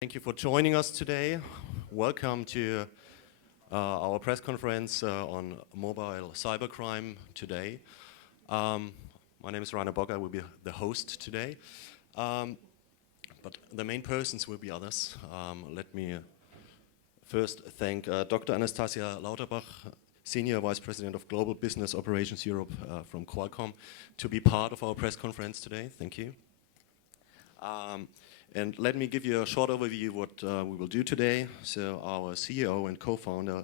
Thank you for joining us today. Welcome to our press conference on mobile cybercrime today. My name is Rainer Bock. I will be the host today. But the main persons will be others. Let me first thank Dr. Anastasia Lauterbach, Senior Vice President of Global Business Operations Europe from Qualcomm, to be part of our press conference today. Thank you. And let me give you a short overview of what we will do today. So our CEO and co-founder,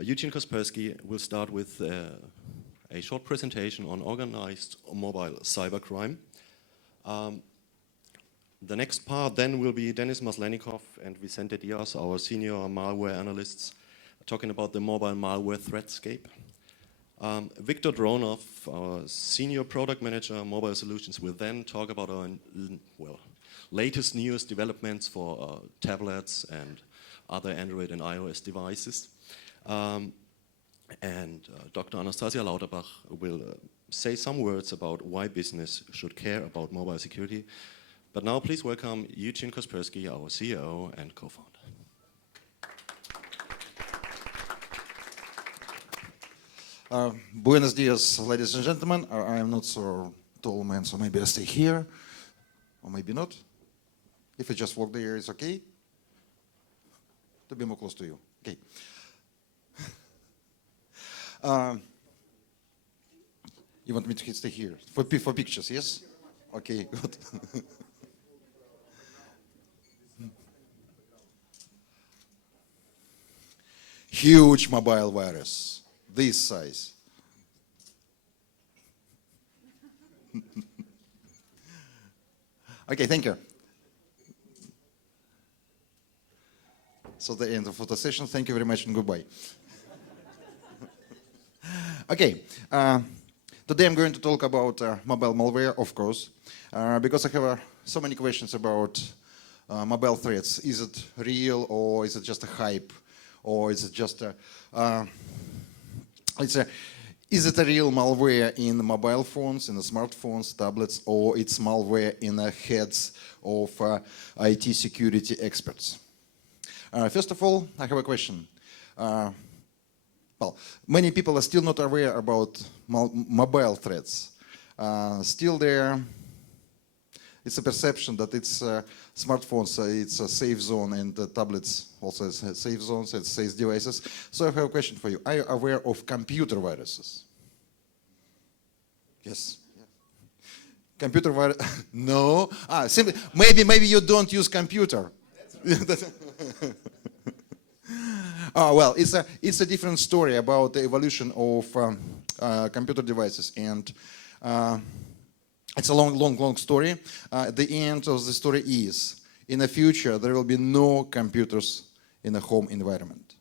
Eugene Kaspersky, will start with a short presentation on organized mobile cybercrime. The next part then will be Denis Maslenikov and Vicente Diaz, our senior malware analysts, talking about the mobile malware threatscape. Viktor Dronov, our senior product manager, mobile solutions, will then talk about our latest newest developments for tablets and other Android and iOS devices. And Dr. Anastasia Lauterbach will say some words about why business should care about mobile security. But now please welcome Eugene Kaspersky, our CEO and co-founder. Buenos dias, ladies and gentlemen. I am not so tall man, so maybe I stay here, or maybe not. If I just walk there, it's okay. To be more close to you. Okay. You want me to stay here for pictures? Yes. Okay. Good. Huge mobile virus, this size. Okay, thank you. So the end of photo session. Thank you very much and goodbye. Okay, today I'm going to talk about mobile malware, of course, because I have so many questions about mobile threats. Is it real, or is it just a hype, or is it just is it a real malware in mobile phones, in the smartphones, tablets, or it's malware in the heads of IT security experts? First of all, I have a question. Well, many people are still not aware about mobile threats. Still it's a perception that it's smartphones, it's a safe zone, and tablets also has safe zones, it's safe devices. So I have a question for you. Are you aware of computer viruses? Yes. Computer virus? No. Simply, maybe you don't use computer. Well, it's a different story about the evolution of computer devices, and it's a long story. The end of the story is, in the future, there will be no computers in a home environment.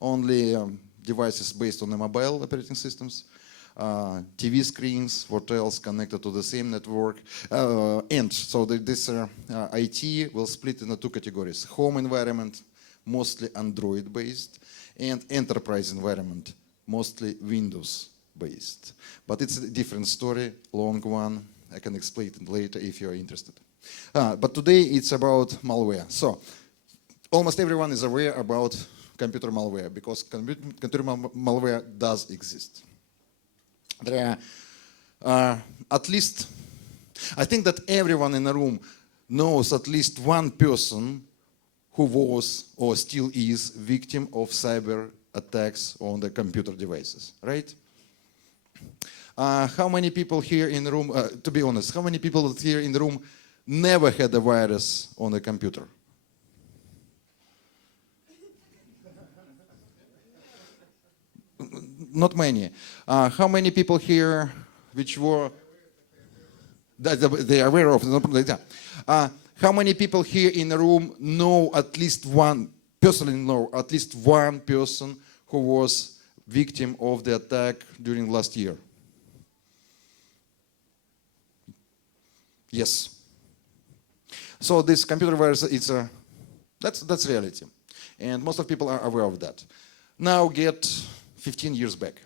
Only devices based on the mobile operating systems, TV screens, what else connected to the same network. And so this IT will split into two categories. Home environment, mostly Android based, and enterprise environment, mostly Windows based. But it's a different story, long one. I can explain it later if you're interested. But today it's about malware. So almost everyone is aware about computer malware because computer malware does exist. There are at least, I think that everyone in the room knows at least one person who was or still is victim of cyber attacks on the computer devices, right? How many people here in the room, to be honest, how many people here in the room never had a virus on a computer? Not many. How many people here which were, they are aware of, how many people here in the room know at least one, personally know at least one person who was victim of the attack during last year? Yes. So this computer virus, that's reality. And most of people are aware of that. Now get 15 years back.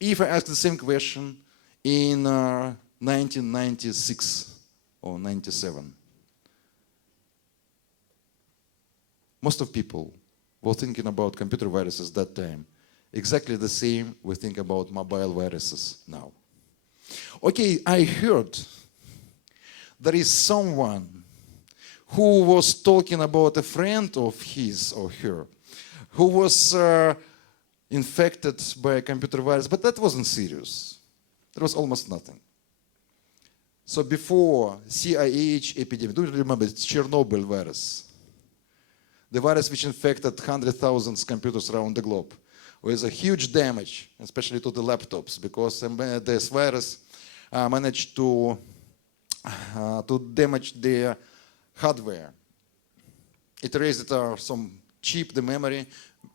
If I ask the same question in 1996 or 97, most of people were thinking about computer viruses that time. Exactly the same we think about mobile viruses now. Okay, I heard there is someone who was talking about a friend of his or her who was infected by a computer virus, but that wasn't serious. There was almost nothing. So before CIH epidemic, do you remember it's Chernobyl virus? The virus which infected 100,000 computers around the globe with a huge damage, especially to the laptops, because this virus managed to damage the hardware. It erased some chip, the memory.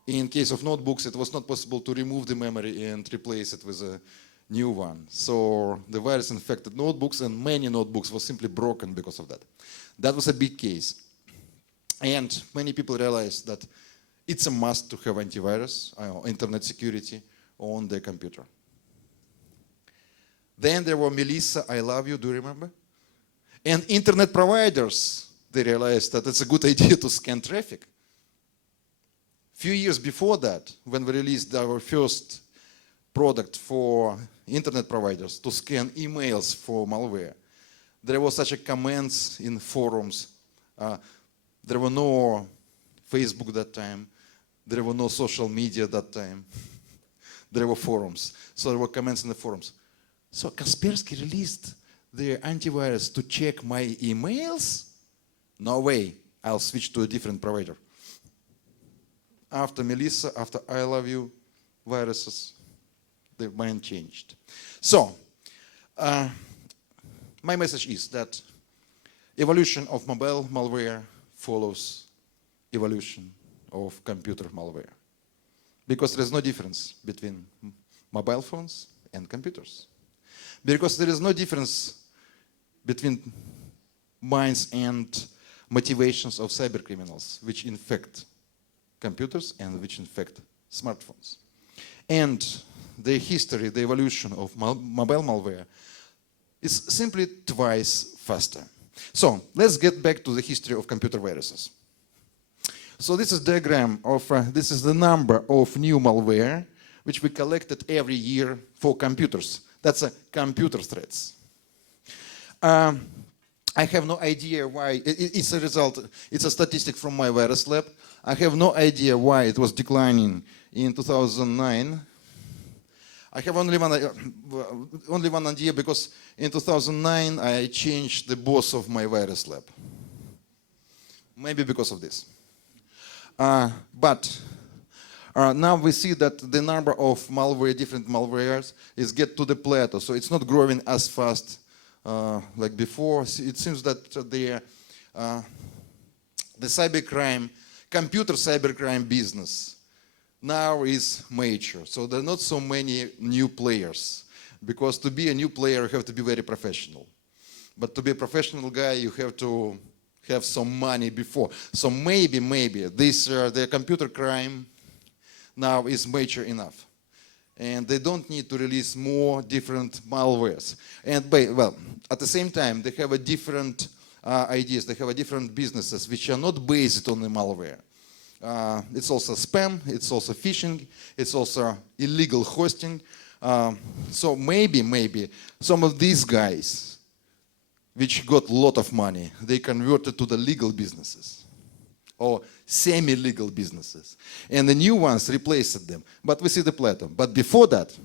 In case of notebooks, it was not possible to remove the memory and replace it with a new one. So the virus infected notebooks, and many notebooks were simply broken because of that. That was a big case. And many people realized that it's a must to have antivirus, internet security on the computer. Then there were Melissa, I Love You, do you remember? And internet providers, they realized that it's a good idea to scan traffic. Few years before that, when we released our first product for internet providers to scan emails for malware, there was such a comments in forums. There were no Facebook that time. There were no social media that time. There were forums. So there were comments in the forums. So Kaspersky released their antivirus to check my emails? No way. I'll switch to a different provider. After Melissa, after I Love You viruses, the mind changed. So, my message is that evolution of mobile malware follows evolution of computer malware. Because there is no difference between mobile phones and computers. Because there is no difference between minds and motivations of cyber criminals, which infect computers and which infect smartphones. And the history, the evolution of mobile malware is simply twice faster. So let's get back to the history of computer viruses. So this is a diagram of, this is the number of new malware which we collected every year for computers. That's a computer threats. I have no idea why, it's a result, it's a statistic from my virus lab. I have no idea why it was declining in 2009. I have only one idea, because in 2009 I changed the boss of my virus lab. Maybe because of this. But now we see that the number of malware, different malwares, is get to the plateau. So it's not growing as fast like before. It seems that the cybercrime, computer cybercrime business now is mature. So there are not so many new players, because to be a new player you have to be very professional. But to be a professional guy you have to have some money before. So maybe this the computer crime now is mature enough. And they don't need to release more different malwares. And well, at the same time, they have a different ideas. They have a different businesses which are not based on the malware. It's also spam. It's also phishing. It's also illegal hosting. So maybe some of these guys, which got a lot of money, they converted to the legal businesses or semi-legal businesses. And the new ones replaced them. But we see the plateau. But before that,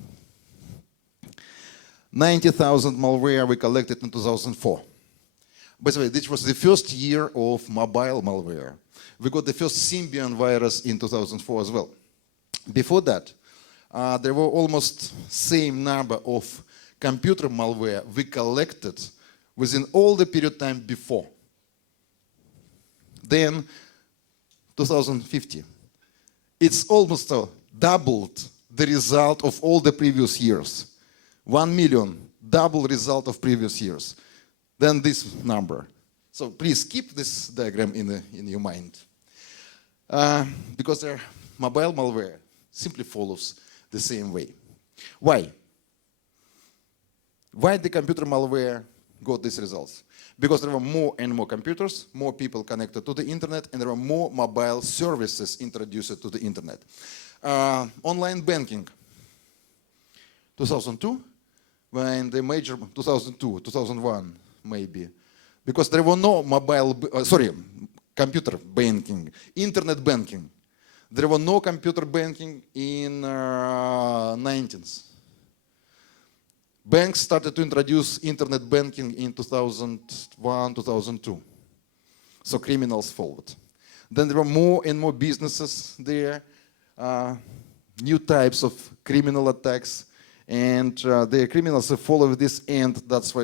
90,000 malware we collected in 2004. By the way, this was the first year of mobile malware. We got the first Symbian virus in 2004 as well. Before that, there were almost same number of computer malware we collected within all the period of time before. Then 2050, it's almost doubled the result of all the previous years. 1 million, double result of previous years. Then this number. So please keep this diagram in your mind. Because their mobile malware simply follows the same way. Why? Why the computer malware got these results? Because there were more and more computers, more people connected to the internet, and there were more mobile services introduced to the internet. Online banking, 2002, when the major, 2002, 2001 maybe, because there were no computer banking, internet banking. There were no computer banking in 19th. Banks started to introduce internet banking in 2001, 2002. So criminals followed. Then there were more and more businesses there, new types of criminal attacks, and the criminals followed this, and that's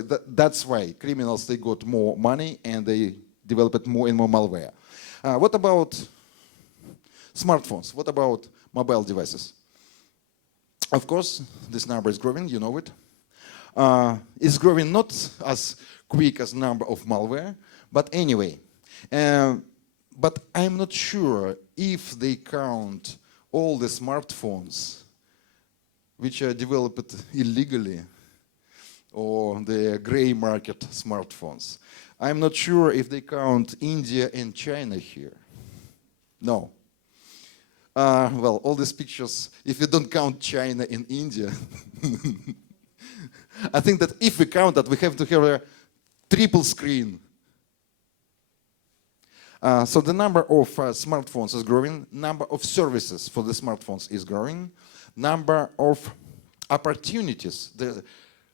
why criminals, they got more money and they developed more and more malware. What about smartphones? What about mobile devices? Of course, this number is growing, you know it. It's growing not as quick as number of malware, but anyway. But I'm not sure if they count all the smartphones which are developed illegally or the gray market smartphones. I'm not sure if they count India and China here. No. Well, all these pictures, if you don't count China and India, I think that if we count that, we have to have a triple screen. So the number of smartphones is growing, number of services for the smartphones is growing, number of opportunities, the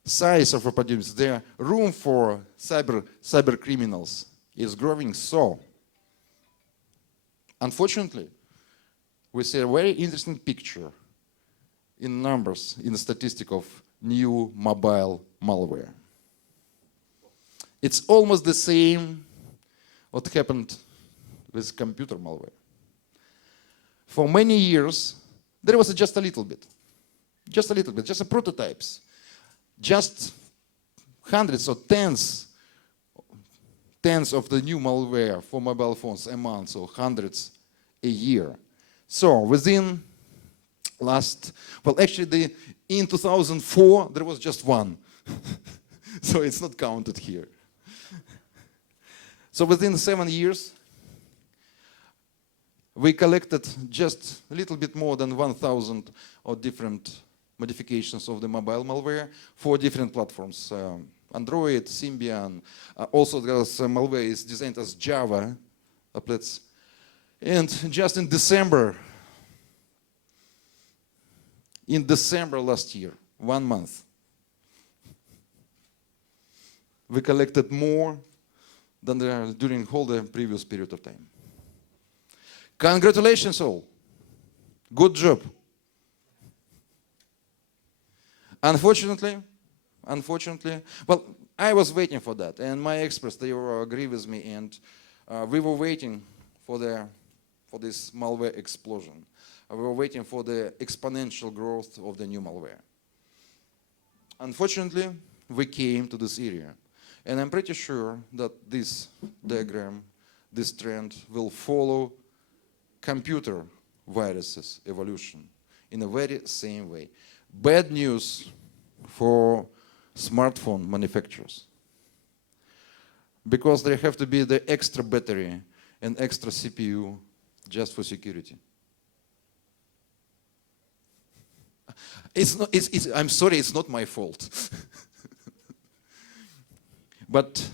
size of opportunities, the room for cyber criminals is growing. So, unfortunately, we see a very interesting picture in numbers, in the statistic of new mobile malware. It's almost the same what happened with computer malware. For many years, there was just a little bit, just a prototypes, just hundreds or tens of the new malware for mobile phones a month, or hundreds a year. So within in 2004, there was just one. So it's not counted here. So within 7 years, we collected just a little bit more than 1,000 of different modifications of the mobile malware for different platforms. Android, Symbian, also there's malware is designed as Java applets. And just in December last year, 1 month, we collected more than during all the previous period of time. Congratulations all. Good job. Unfortunately, well, I was waiting for that, and my experts, they will agree with me, and we were waiting for this malware explosion. We were waiting for the exponential growth of the new malware. Unfortunately, we came to this area, and I'm pretty sure that this diagram, this trend, will follow computer viruses evolution in a very same way. Bad news for smartphone manufacturers, because there have to be the extra battery and extra CPU just for security. I'm sorry, it's not my fault. But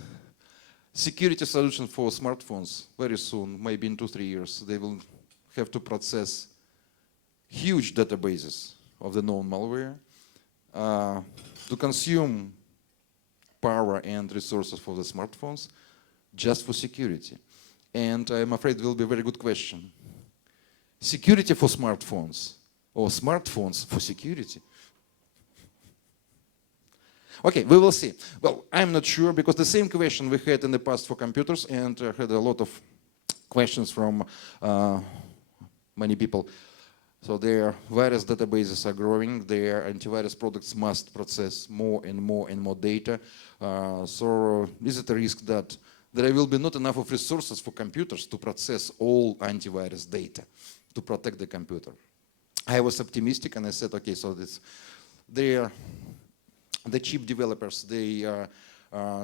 security solution for smartphones very soon, maybe in 2-3 years, they will have to process huge databases of the known malware to consume power and resources for the smartphones just for security. And I'm afraid it will be a very good question. Security for smartphones or smartphones for security? Okay, we will see. Well, I'm not sure, because the same question we had in the past for computers, and I had a lot of questions from many people. So their virus databases are growing, their antivirus products must process more and more data. So is it a risk that there will be not enough of resources for computers to process all antivirus data to protect the computer? I was optimistic, and I said, okay, so the chip developers, they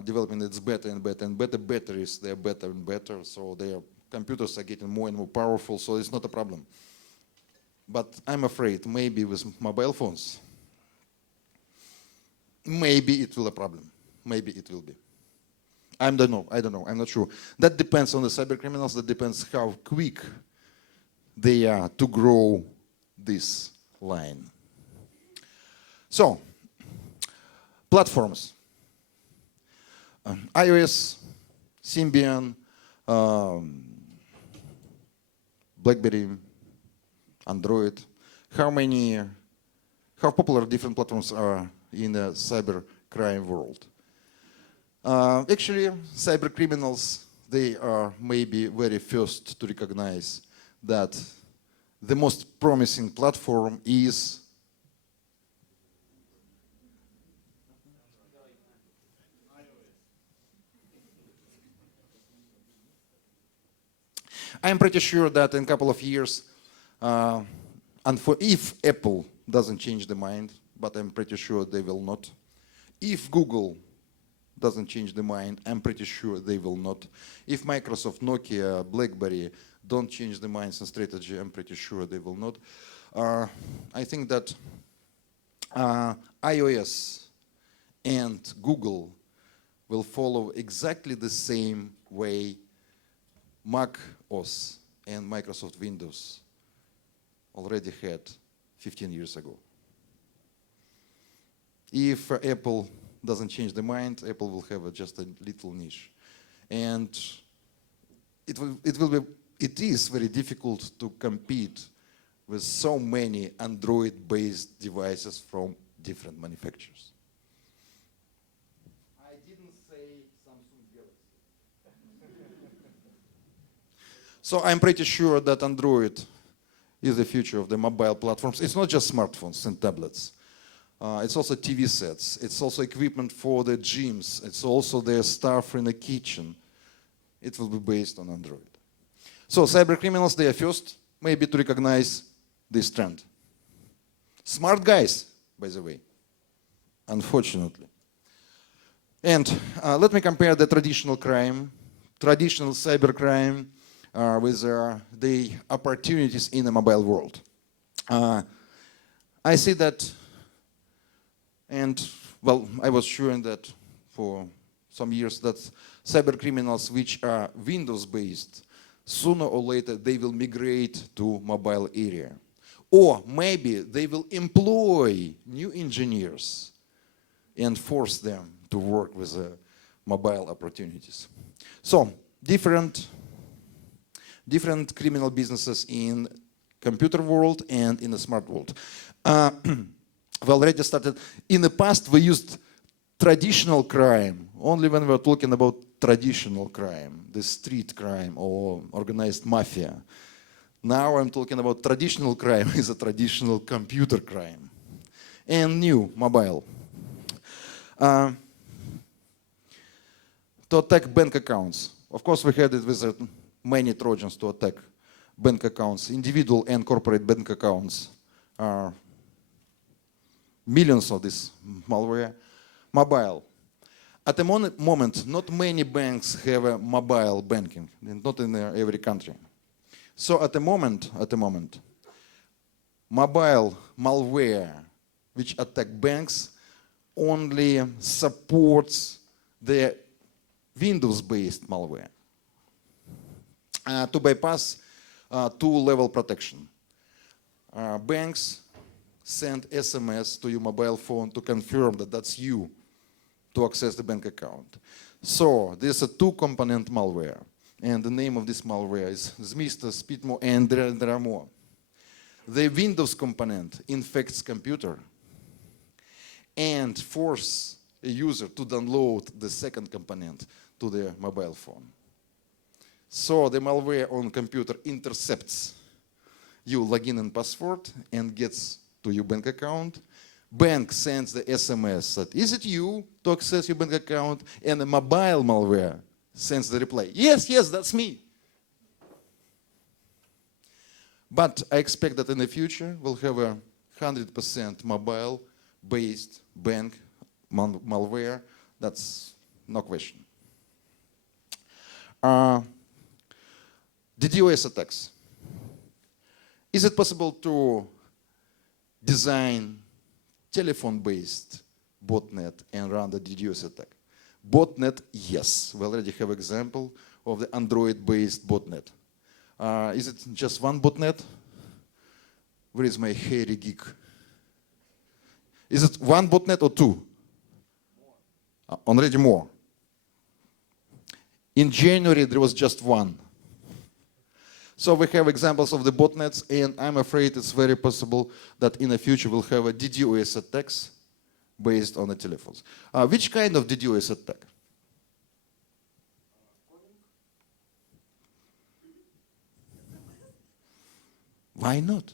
developing it's better and better and better. Batteries, they're better and better, so their computers are getting more and more powerful, so it's not a problem. But I'm afraid maybe with mobile phones, maybe it will be a problem. Maybe it will be. I don't know, I'm not sure. That depends on the cyber criminals, that depends how quick they are to grow this line. So, platforms. iOS, Symbian, BlackBerry, Android. How popular different platforms are in the cyber crime world? Actually, cyber criminals, they are maybe very first to recognize that the most promising platform is I'm pretty sure that in a couple of years, if Apple doesn't change their mind, but I'm pretty sure they will not. If Google doesn't change their mind, I'm pretty sure they will not. If Microsoft, Nokia, BlackBerry don't change their minds and strategy, I'm pretty sure they will not. I think that iOS and Google will follow exactly the same way Mac OS and Microsoft Windows already had 15 years ago. If Apple doesn't change the mind, Apple will have just a little niche. And it is very difficult to compete with so many Android-based devices from different manufacturers. I didn't say Samsung Galaxy. So I'm pretty sure that Android is the future of the mobile platforms. It's not just smartphones and tablets. It's also TV sets. It's also equipment for the gyms. It's also their stuff in the kitchen. It will be based on Android. So cyber criminals, they are first maybe to recognize this trend. Smart guys, by the way, unfortunately. And let me compare the traditional crime, traditional cyber crime, with the opportunities in the mobile world. I see that, and well, I was sure that for some years that cyber criminals which are Windows-based, sooner or later they will migrate to mobile area. Or maybe they will employ new engineers and force them to work with mobile opportunities. So, different criminal businesses in computer world and in the smart world. We already started. In the past, we used traditional crime only when we were talking about traditional crime, the street crime or organized mafia. Now I'm talking about traditional crime is a traditional computer crime and new mobile. To attack bank accounts. Of course, we had it with many Trojans to attack bank accounts, individual and corporate bank accounts. Millions of this malware. Mobile. At the moment, not many banks have a mobile banking, not in every country. So at the moment, mobile malware which attack banks only supports the Windows-based malware to bypass two-level protection. Banks send SMS to your mobile phone to confirm that that's you to access the bank account. So there's a two-component malware, and the name of this malware is Zmista, Spitmo, and there are more. The Windows component infects computer and force a user to download the second component to their mobile phone. So the malware on computer intercepts your login and password and gets to your bank account. Bank sends the SMS that, is it you to access your bank account? And the mobile malware sends the reply, yes, that's me. But I expect that in the future we'll have a 100% mobile-based bank malware. That's no question. DDoS attacks. Is it possible to design telephone-based botnet and run the DDoS attack? Botnet, yes. We already have example of the Android-based botnet. Is it just one botnet? Where is my hairy geek? Is it one botnet or two? Already more. In January, there was just one. So we have examples of the botnets, and I'm afraid it's very possible that in the future we'll have a DDoS attacks based on the telephones. Which kind of DDoS attack? Why not?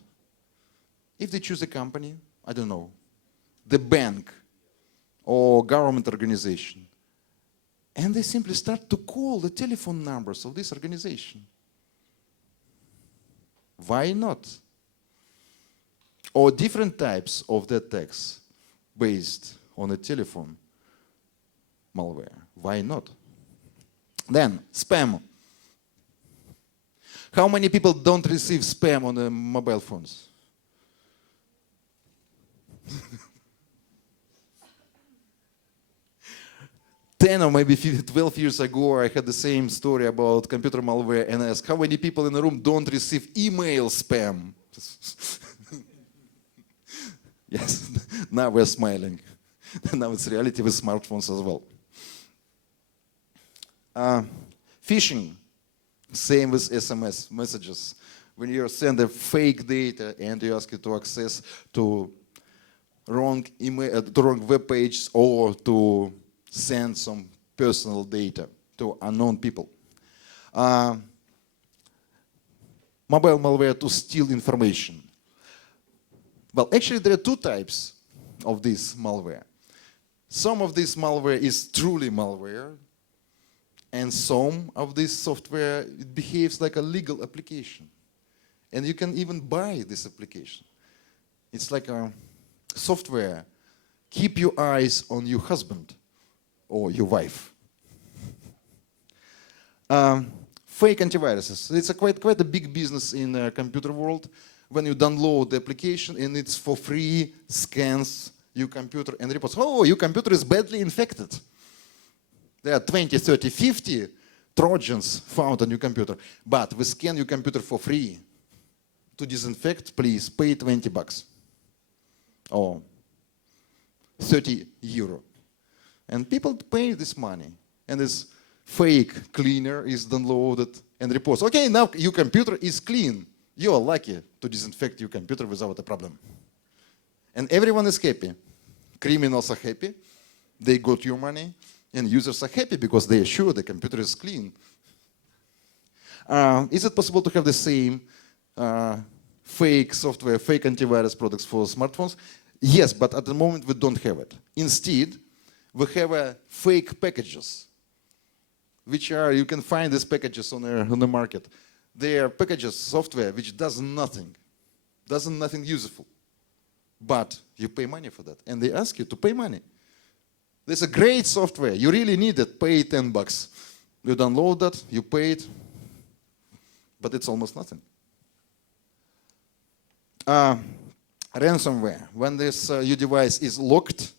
If they choose a company, I don't know, the bank or government organization, and they simply start to call the telephone numbers of this organization. Why not? Or different types of the attacks based on a telephone malware. Why not? Then, spam. How many people don't receive spam on their mobile phones? Ten or maybe 12 years ago, I had the same story about computer malware, and I asked how many people in the room don't receive email spam. Yes, now we're smiling. Now it's reality with smartphones as well. Phishing, same with SMS messages. When you send a fake data and you ask it to access to wrong email, to wrong web page, or to send some personal data to unknown people. Mobile malware to steal information. Well, actually, there are two types of this malware. Some of this malware is truly malware, and some of this software it behaves like a legal application. And you can even buy this application. It's like a software. Keep your eyes on your husband or your wife. Fake antiviruses. It's quite a big business in the computer world. When you download the application and it's for free, scans your computer and reports, oh, your computer is badly infected. There are 20, 30, 50 Trojans found on your computer. But we scan your computer for free. To disinfect, please pay $20 or 30 euro. And people pay this money. And this fake cleaner is downloaded and reports, okay, now your computer is clean. You're lucky to disinfect your computer without a problem. And everyone is happy. Criminals are happy. They got your money. And users are happy because they are sure the computer is clean. Is it possible to have the same fake software, fake antivirus products for smartphones? Yes, but at the moment we don't have it. Instead, we have fake packages, which are, you can find these packages on the market. They are packages, software, which does nothing useful. But you pay money for that, and they ask you to pay money. There's a great software, you really need it, pay $10. You download that, you pay it, but it's almost nothing. Ransomware, when this your device is locked,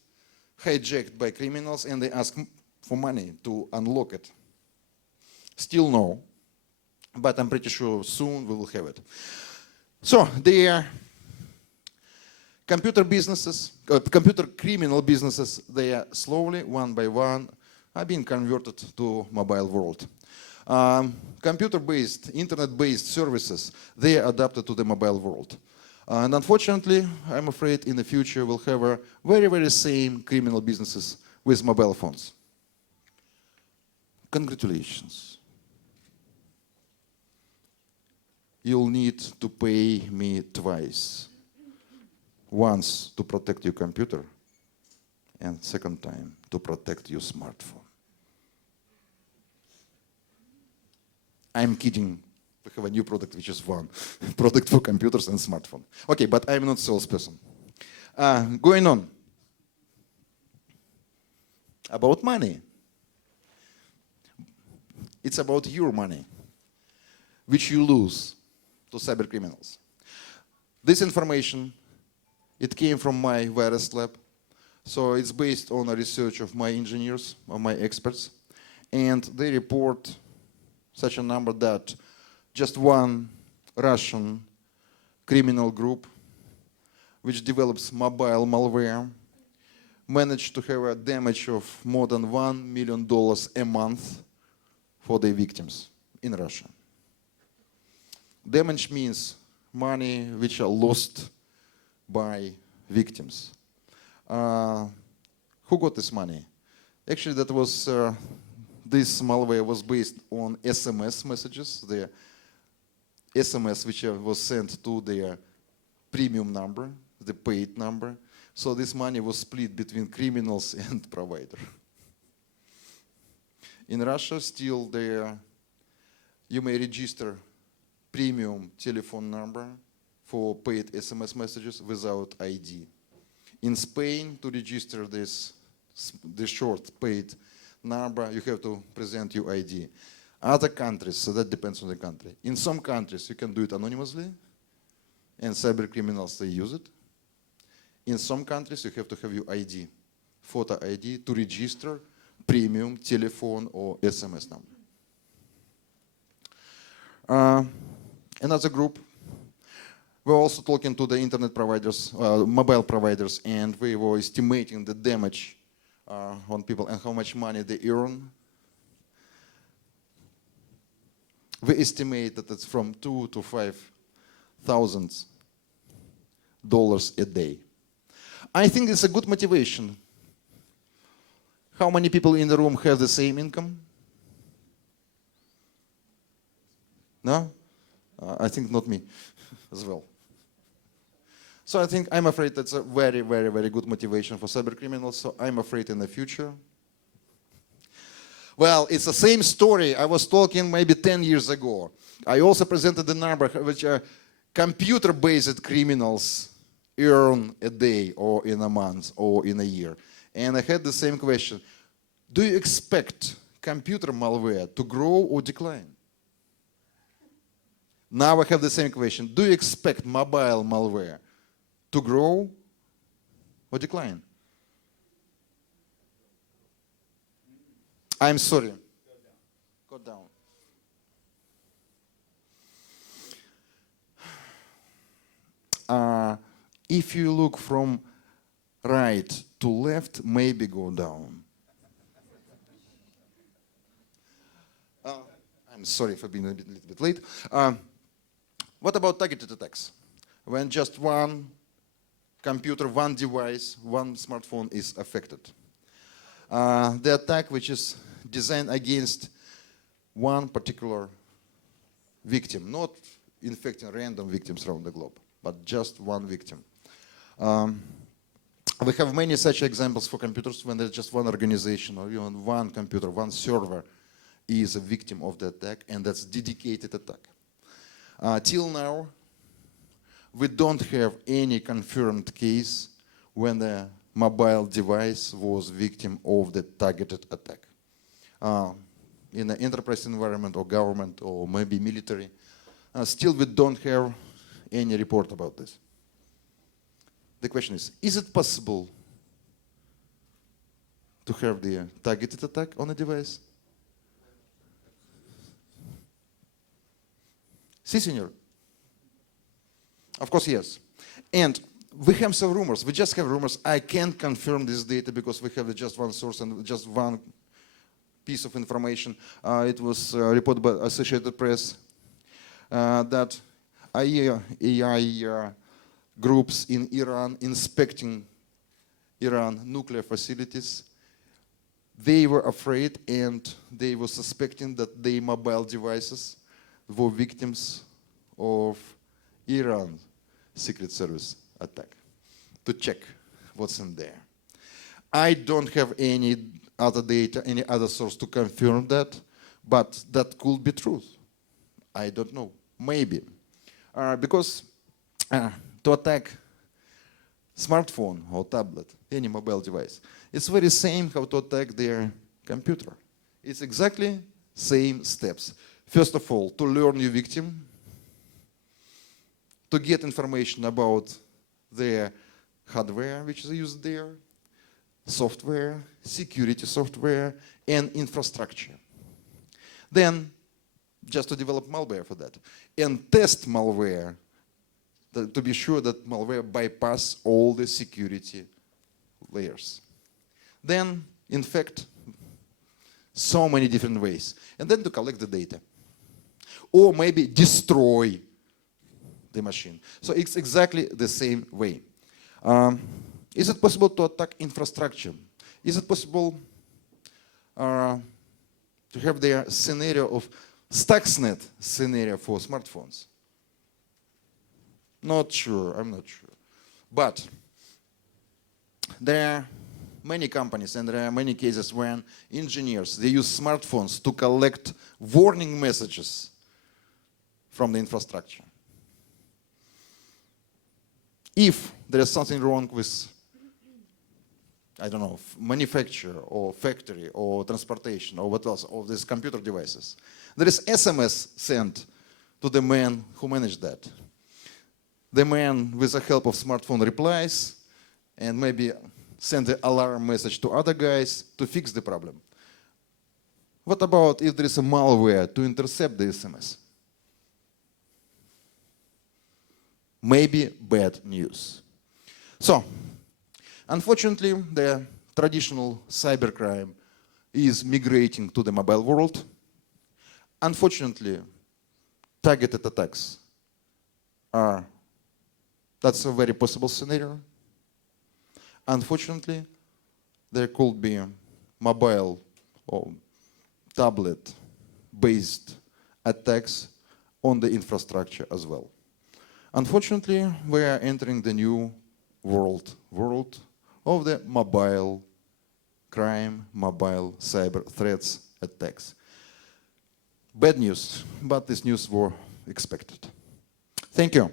hijacked by criminals, and they ask for money to unlock it. Still no, but I'm pretty sure soon we will have it. So the computer businesses, computer criminal businesses, they are slowly, one by one, are being converted to mobile world. Computer-based, internet-based services, they are adapted to the mobile world. And unfortunately, I'm afraid in the future we'll have a very, very same criminal businesses with mobile phones. Congratulations. You'll need to pay me twice. Once to protect your computer, and second time to protect your smartphone. I'm kidding. We have a new product which is one product for computers and smartphone. Okay, but I'm not a salesperson. Going on. About money. It's about your money, which you lose to cyber criminals. This information, it came from my virus lab. So it's based on a research of my engineers, of my experts. And they report such a number that just one Russian criminal group, which develops mobile malware, managed to have a damage of more than $1 million a month for their victims in Russia. Damage means money which are lost by victims. Who got this money? Actually, that was this malware was based on SMS messages, the SMS which was sent to their premium number, the paid number. So this money was split between criminals and provider. In Russia, still you may register premium telephone number for paid SMS messages without ID. In Spain, to register this short paid number, you have to present your ID. Other countries, so that depends on the country. In some countries, you can do it anonymously, and cyber criminals, they use it. In some countries, you have to have your ID, photo ID, to register premium telephone or SMS number. Another group, we're also talking to the internet providers, mobile providers, and we were estimating the damage on people and how much money they earn. We estimate that it's from $2,000 to $5,000 a day. I think it's a good motivation. How many people in the room have the same income? No? I think not me as well. So I think I'm afraid that's a very, very, very good motivation for cyber criminals. So I'm afraid in the future. Well, it's the same story I was talking maybe 10 years ago. I also presented the number which computer-based criminals earn a day or in a month or in a year. And I had the same question. Do you expect computer malware to grow or decline? Now I have the same question. Do you expect mobile malware to grow or decline? I'm sorry. Go down. If you look from right to left, maybe go down. I'm sorry for being a little bit late. What about targeted attacks? When just one computer, one device, one smartphone is affected. The attack which is designed against one particular victim, not infecting random victims around the globe, but just one victim. We have many such examples for computers when there's just one organization or even one computer, one server is a victim of the attack, and that's dedicated attack. Till now, we don't have any confirmed case when the mobile device was victim of the targeted attack. In the enterprise environment or government or maybe military, still we don't have any report about this. The question is it possible to have the targeted attack on a device? Si, senor. Of course, yes. And we have some rumors. We just have rumors. I can't confirm this data because we have just one source and just one piece of information. It was reported by Associated Press that AI groups in Iran inspecting Iran nuclear facilities, they were afraid and they were suspecting that their mobile devices were victims of Iran Secret Service attack to check what's in there. I don't have any other data, any other source to confirm that, but that could be truth. I don't know, maybe. Because to attack smartphone or tablet, any mobile device, it's very same how to attack their computer. It's exactly same steps. First of all, to learn your victim, to get information about the hardware which is used there, software, security software, and infrastructure. Then, just to develop malware for that, and test malware to be sure that malware bypass all the security layers. Then, infect so many different ways, and then to collect the data. Or maybe destroy the machine. So it's exactly the same way. Is it possible to attack infrastructure? Is it possible to have the scenario of Stuxnet scenario for smartphones? Not sure, I'm not sure. But there are many companies and there are many cases when engineers, they use smartphones to collect warning messages from the infrastructure. If there is something wrong with, I don't know, manufacture or factory or transportation or what else, of these computer devices, there is SMS sent to the man who managed that. The man, with the help of smartphone, replies and maybe send the alarm message to other guys to fix the problem. What about if there is a malware to intercept the SMS? Maybe bad news. So, unfortunately, the traditional cybercrime is migrating to the mobile world. Unfortunately, targeted attacks that's a very possible scenario. Unfortunately, there could be mobile or tablet-based attacks on the infrastructure as well. Unfortunately, we are entering the new world of the mobile crime, mobile cyber threats, attacks. Bad news, but this news was expected. Thank you.